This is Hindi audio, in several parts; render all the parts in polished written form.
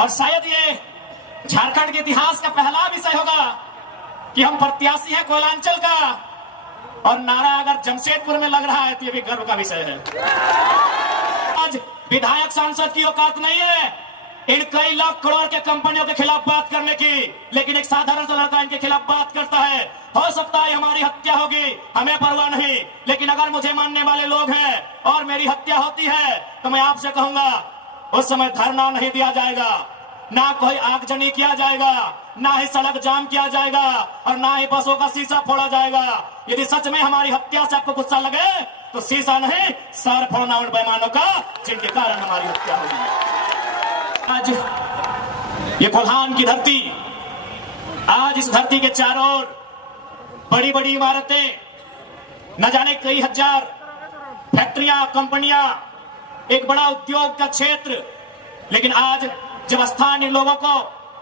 और शायद ये झारखंड के इतिहास का पहला विषय होगा कि हम प्रत्याशी हैं कोयलांचल का, और नारा अगर जमशेदपुर में लग रहा है तो ये भी गर्व का विषय है। आज विधायक सांसद की औकात नहीं है इन कई लाख करोड़ के कंपनियों के खिलाफ बात करने की, लेकिन एक साधारण सा लड़का इनके खिलाफ बात करता है। हो सकता है हमारी हत्या होगी, हमें परवाह नहीं, लेकिन अगर मुझे मानने वाले लोग हैं और मेरी हत्या होती है तो मैं आपसे कहूंगा उस समय धरना नहीं दिया जाएगा, ना कोई आगजनी किया जाएगा, ना ही सड़क जाम किया जाएगा, और ना ही बसों का शीशा फोड़ा जाएगा। यदि सच में हमारी हत्या से आपको गुस्सा लगे तो शीशा नहीं, सर फोड़ना उन बेईमानों का जिनके कारण हमारी हत्या हुई। आज ये कोल्हान की धरती, आज इस धरती के चारों ओर बड़ी बड़ी इमारतें, न जाने कई हजार फैक्ट्रियां, कंपनियां, एक बड़ा उद्योग का क्षेत्र, लेकिन आज जब स्थानीय लोगों को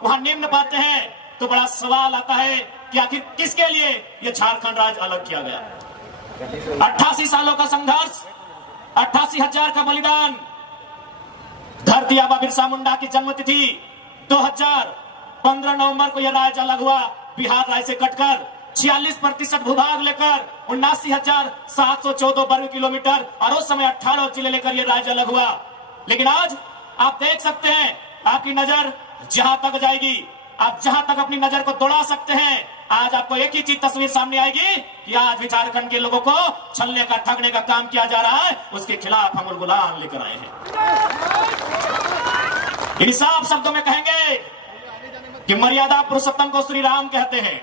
वहां निम्न पाते हैं तो बड़ा सवाल आता है कि आखिर किसके लिए यह झारखंड राज्य अलग किया गया। 88 सालों का संघर्ष, 88,000 का बलिदान, धरती आबा बिरसा मुंडा की जन्मतिथि 2015 नवंबर को यह राज्य अलग हुआ। बिहार राज्य से कटकर 46% भूभाग लेकर 79,714 वर्ग किलोमीटर, और उस समय 18 जिले लेकर यह राज्य अलग हुआ। लेकिन आज आप देख सकते हैं, आपकी नजर जहां तक जाएगी, आप जहां तक अपनी नजर को दौड़ा सकते हैं, आज आपको एक ही चीज तस्वीर सामने आएगी कि आज भी झारखंड के लोगों को छलने का, ठगने का काम किया जा रहा है। उसके खिलाफ हम गुलाम लेकर आए हैं। इन साफ शब्दों में कहेंगे कि मर्यादा पुरुषोत्तम को श्री राम कहते हैं,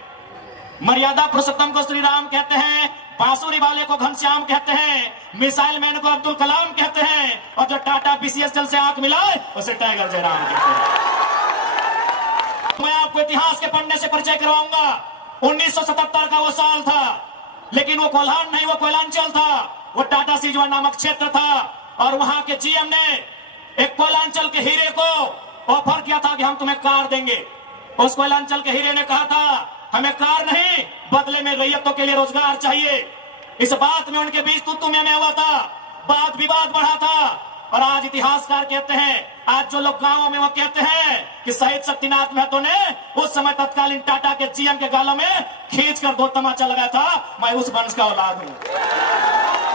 मर्यादा पुरुषोत्तम को श्री राम कहते हैं, बांसुरी वाले को घनश्याम कहते हैं, मिसाइल मैन को अब्दुल कलाम कहते हैं, और जो टाटा बीसीएसएल से आंख मिलाए उसे टाइगर जयराम कहते हैं। मैं आपको इतिहास के पन्ने से परिचय करवाऊंगा। 1977 का वो साल था, लेकिन वो कोल्हान नहीं, वो कोयलांचल था। वो टाटा सीजवा नामक क्षेत्र था, और वहां के जीएम ने एक कोयलांचल के हीरे को ऑफर किया था कि हम तुम्हें कार देंगे। उस कोयलांचल के हीरे ने कहा था हमें कार नहीं, बदले में रैयतों के लिए रोजगार चाहिए। इस बात में उनके बीच तू में हुआ था, बात विवाद बढ़ा था, और आज इतिहासकार कहते हैं, आज जो लोग गांवों में वो कहते हैं कि शहीद शक्तिनाथ महतो ने उस समय तत्कालीन टाटा के जीएम के गालों में खींच कर 2 तमाचा लगाया था। मैं उस वंश का औलाद हूं,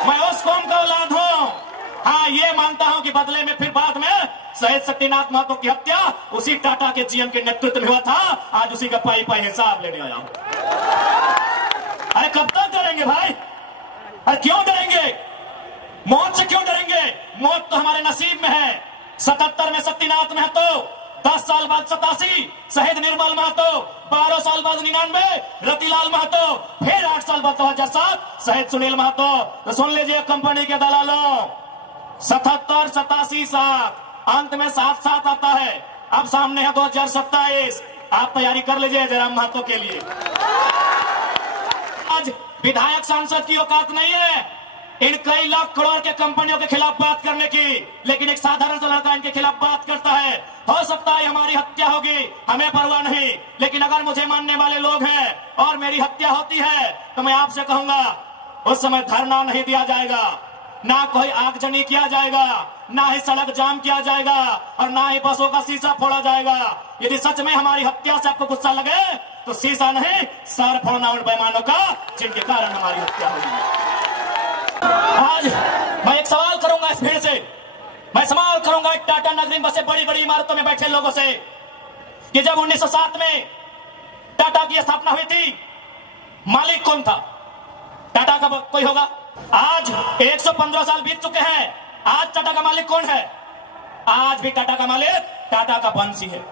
मैं उस कौम का औलाद हूं। हाँ, ये मानता हूं कि बदले में फिर बाद में शहीद शक्तिनाथ महतो की हत्या उसी टाटा के जीएम के नेतृत्व में हुआ था। आज उसी का पाई पाई हिसाब लेने आया हूं। अरे कब तक डरेंगे भाई? अरे क्यों डरेंगे? मौत से क्यों डरेंगे? मौत तो हमारे नसीब में है। 77 में शक्तिनाथ महतो, 10 साल बाद 87 शहीद निर्मल महतो, 12 साल बाद 99 रतिलाल महतो, फिर 8 साल बाद 2007 शहीद सुनील महतो। तो सुन लीजिए कंपनी के दलालों, 77, 87, 7, अंत में 7 आता है। अब सामने है 2027, आप तैयारी कर लीजिए जयराम महतो के लिए। आज विधायक सांसद की औकात नहीं है इन कई लाख करोड़ के कंपनियों के खिलाफ बात करने की, लेकिन एक साधारण सा लड़का इनके खिलाफ बात करता है। हो सकता है हमारी हत्या होगी, हमें परवाह नहीं, लेकिन अगर मुझे मानने वाले लोग हैं और मेरी हत्या होती है तो मैं आपसे कहूंगा उस समय धरना नहीं दिया जाएगा, ना कोई आगजनी किया जाएगा, ना ही सड़क जाम किया जाएगा, और ना ही बसों का शीशा फोड़ा जाएगा। यदि सच में हमारी हत्या से आपको गुस्सा लगे तो शीशा नहीं, सर फोड़ना उन बेईमानों का जिनके कारण हमारी हत्या हुई। आज मैं एक सवाल करूंगा इस भीड़ से, मैं सवाल करूंगा टाटा नगरी में बसे बड़ी बड़ी इमारतों में बैठे लोगों से कि जब 1907 में टाटा की स्थापना हुई थी, मालिक कौन था? टाटा का कोई होगा? आज 115 साल बीत चुके हैं, आज टाटा का मालिक कौन है? आज भी टाटा का मालिक टाटा का वंशी है।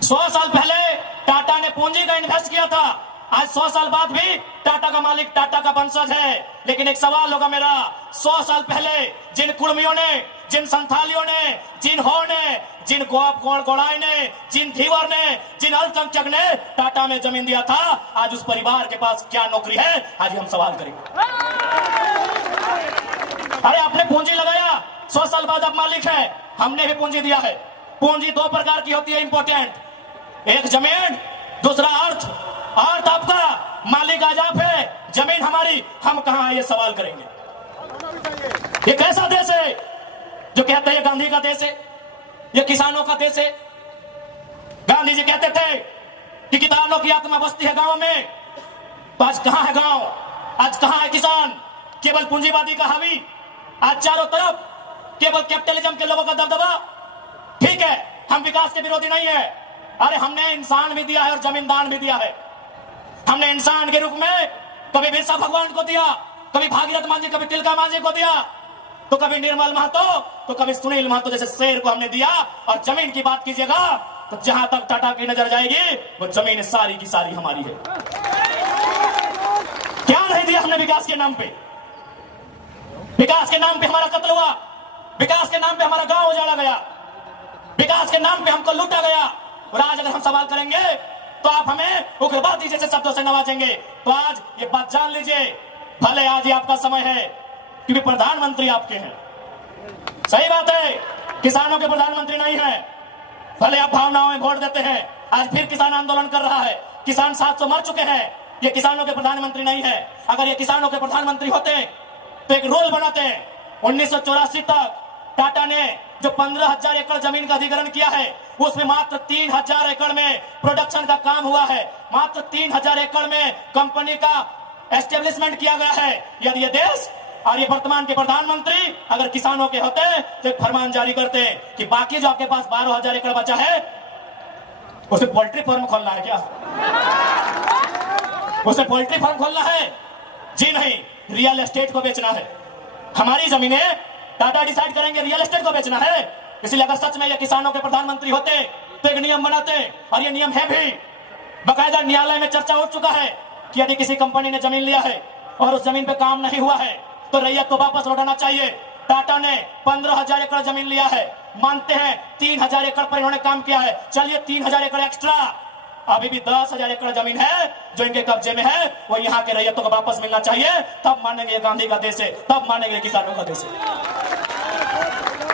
100 साल पहले टाटा ने पूंजी का इन्वेस्ट किया था, आज 100 साल बाद भी टाटा का मालिक टाटा का वंशज है। लेकिन एक सवाल होगा मेरा, 100 साल पहले जिन कुर्मियों ने, जिन संथालियों ने, जिन हो ने, जिन गोड़ाई ने, जिन धीवर ने, जिन अल्पसंख्यक ने टाटा में जमीन दिया था, आज उस परिवार के पास क्या नौकरी है? आज हम सवाल करेंगे। अरे आपने पूंजी लगाया, 100 साल बाद आप मालिक है, हमने भी पूंजी दिया है। पूंजी 2 प्रकार की होती है इंपॉर्टेंट, एक जमीन, दूसरा अर्थ। अर्थ आपका, मालिक आज आप है, जमीन हमारी, हम कहां ये सवाल करेंगे। ये कैसा देश है जो कहते हैं गांधी का देश है, ये किसानों का देश है, गांधी जी कहते थे कि किसानों की आत्मा बसती है गांव में, तो आज कहां है गांव, आज कहां है किसान? केवल पूंजीवादी का हावी, आज चारों तरफ केवल कैपिटलिज्म के लोगों का दबदबा। ठीक है, हम विकास के विरोधी नहीं है, अरे हमने इंसान भी दिया है और जमींदार भी दिया है। हमने इंसान के रूप में कभी बिरसा भगवान को दिया, कभी भागीरथ मांझी, कभी तिलका मांझी को दिया, तो कभी निर्मल महतो, तो कभी सुनील महतो जैसे शेर को हमने दिया। और जमीन की बात कीजिएगा तो जहां तक टाटा की नजर जाएगी वो जमीन सारी की सारी हमारी है। क्या नहीं दिया हमने विकास के नाम पे? विकास के नाम पे हमारा कत्ल हुआ, विकास के नाम पे हमारा गांव उजाड़ा गया, विकास के नाम पे हमको लूटा गया। और आज अगर हम सवाल करेंगे तो आप हमें उग्रवादी जैसे शब्दों से नवाजेंगे। तो आज ये बात जान लीजिए, भले आज ही आपका समय है क्योंकि प्रधानमंत्री आपके हैं। सही बात है, किसानों के प्रधानमंत्री नहीं है। भले आप भावनाओं में वोट देते हैं, आज फिर किसान आंदोलन कर रहा है, किसान 700 मर चुके हैं, ये किसानों के प्रधानमंत्री नहीं है। अगर ये किसानों के प्रधानमंत्री होते तो एक रूल बनाते। 1984 तक टाटा ने जो 15,000 एकड़ जमीन का अधिग्रहण किया है उसमें मात्र 3,000 एकड़ में प्रोडक्शन का काम हुआ है, मात्र 3,000 एकड़ में कंपनी का एस्टेब्लिशमेंट किया गया है। यदि ये देश और ये वर्तमान के प्रधानमंत्री अगर किसानों के होते तो एक फरमान जारी करते कि बाकी जो आपके पास 12,000 एकड़ बचा है उसे पोल्ट्री फार्म खोलना है क्या? उसे पोल्ट्री फार्म खोलना है? जी नहीं, रियल एस्टेट को बेचना है। हमारी जमीनें टाटा डिसाइड करेंगे रियल एस्टेट को बेचना है। इसलिए अगर सच में ये किसानों के प्रधानमंत्री होते तो एक नियम बनाते, और ये नियम है भी, बकायदा न्यायालय में चर्चा हो चुका है कि यदि किसी कंपनी ने जमीन लिया है और उस जमीन पे काम नहीं हुआ है तो रैयत को वापस लौटाना चाहिए। टाटा ने 15,000 एकड़ जमीन लिया है, मानते हैं 3,000 एकड़ पर इन्होंने काम किया है, चलिए 3,000 एकड़ एक्स्ट्रा, अभी भी 10,000 एकड़ जमीन है जो इनके कब्जे में है, वो यहाँ के रैयतों को वापस मिलना चाहिए। तब मानेंगे ये गांधी का देश है, तब मानेंगे किसानों का देश है।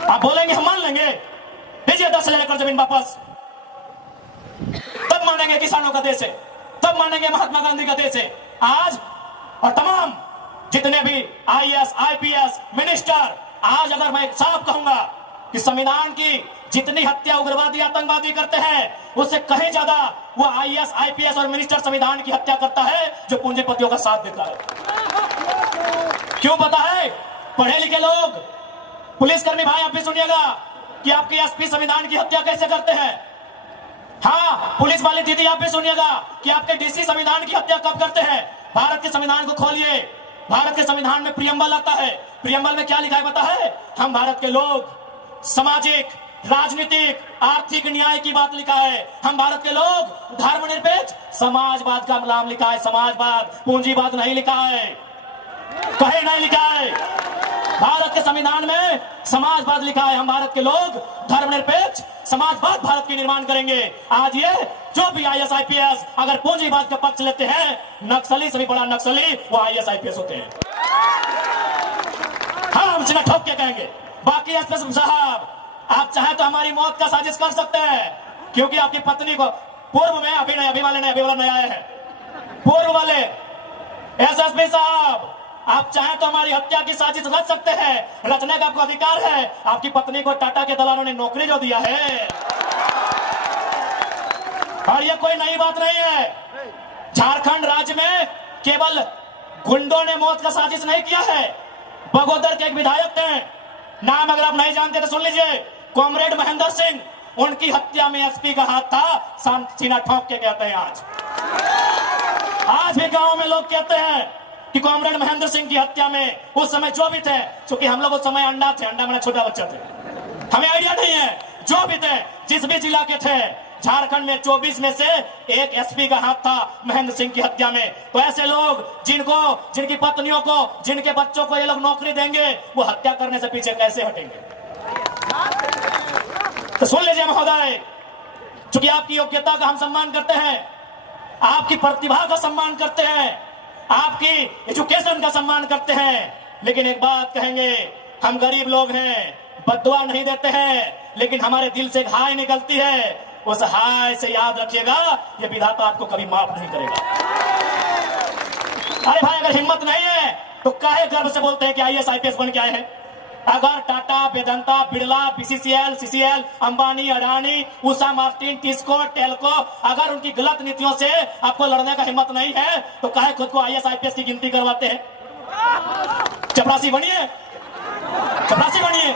आप बोलेंगे हम मान लेंगे, दीजिए 10,000 एकड़ जमीन वापस, तब मानेंगे किसानों का देश है, तब मानेंगे महात्मा गांधी का देश है। आज और तमाम जितने भी IAS, IPS मिनिस्टर, आज अगर मैं साफ कहूंगा कि संविधान की जितनी हत्या उग्रवादी आतंकवादी करते हैं उससे कहीं ज्यादा वो IAS, IPS और मिनिस्टर संविधान की हत्या करता है जो पूंजीपतियों का साथ देता है। क्यों पता है? पढ़े लिखे लोग, पुलिसकर्मी भाई आप भी सुनिएगा कि आपके SP संविधान की हत्या कैसे करते हैं। हाँ, पुलिस वाली दीदी आप भी सुनिएगा कि आपके DC संविधान की हत्या कब करते हैं। भारत के संविधान को खोलिए, भारत के संविधान में प्रियम्बल आता है, प्रियम्बल में क्या लिखा है पता है? हम भारत के लोग सामाजिक, राजनीतिक, आर्थिक न्याय की बात लिखा है। हम भारत के लोग धर्मनिरपेक्ष समाजवाद का नाम लिखा है, समाजवाद, पूंजीवाद नहीं लिखा है, कहीं नहीं लिखा है। भारत के संविधान में समाजवाद लिखा है। हम भारत के लोग धर्मनिरपेक्ष समाजवाद भारत की निर्माण करेंगे। आज ये जो भी IAS, IPS अगर पूंजीवाद का पक्ष लेते हैं, नक्सली से भी बड़ा नक्सली वो IAS, IPS होते हैं। हाँ, हम सीधा ठोक के कहेंगे। बाकी SP साहब, आप चाहे तो हमारी मौत का साजिश कर सकते हैं, क्योंकि आपकी पत्नी को पूर्व में, अभी वाले नए आए हैं, पूर्व वाले SSP साहब, आप चाहे तो हमारी हत्या की साजिश रच सकते हैं, रचने का आपको अधिकार है। आपकी पत्नी को टाटा के दलालों ने नौकरी जो दिया है, और ये कोई नई बात नहीं है। झारखंड राज्य में केवल गुंडों ने मौत का साजिश नहीं किया है, बगोदर के एक विधायक थे, नाम अगर आप नहीं जानते तो सुन लीजिए, कॉमरेड महेंद्र सिंह, उनकी हत्या में SP का हाथ था, सीना ठोक के कहते हैं। आज भी गांव में लोग कहते हैं कि कॉमरेड महेंद्र सिंह की हत्या में उस समय जो भी थे, क्योंकि हम लोग उस समय अंडा थे, अंडा मेरा छोटा बच्चा थे, हमें आइडिया नहीं है, जो भी थे, जिस भी जिला के थे, झारखंड में 24 में से एक SP का हाथ था महेंद्र सिंह की हत्या में। तो ऐसे लोग जिनकी पत्नियों को, जिनके बच्चों को ये लोग नौकरी देंगे, वो हत्या करने से पीछे कैसे हटेंगे? तो सुन लीजिए महोदय, चूंकि आपकी योग्यता का हम सम्मान करते हैं, आपकी प्रतिभा का सम्मान करते हैं, आपकी एजुकेशन का सम्मान करते हैं, लेकिन एक बात कहेंगे, हम गरीब लोग हैं, बद्दुआ नहीं देते हैं, लेकिन हमारे दिल से एक हाय निकलती है, उस हाय से याद रखिएगा, ये विधाता आपको कभी माफ नहीं करेगा। अरे भाई, अगर हिम्मत नहीं है तो काहे गर्व से बोलते हैं कि IAS, IPS बन के आए हैं? अगर Tata, Vedanta, Birla, BCCL, CCL, Ambani, Adani, Usha Martin, TISCO, Telco, अगर उनकी गलत नीतियों से आपको लड़ने का हिम्मत नहीं है तो काहे खुद को आईएएस आईपीएस की गिनती करवाते हैं? चपरासी बनिए, चपरासी बनिए।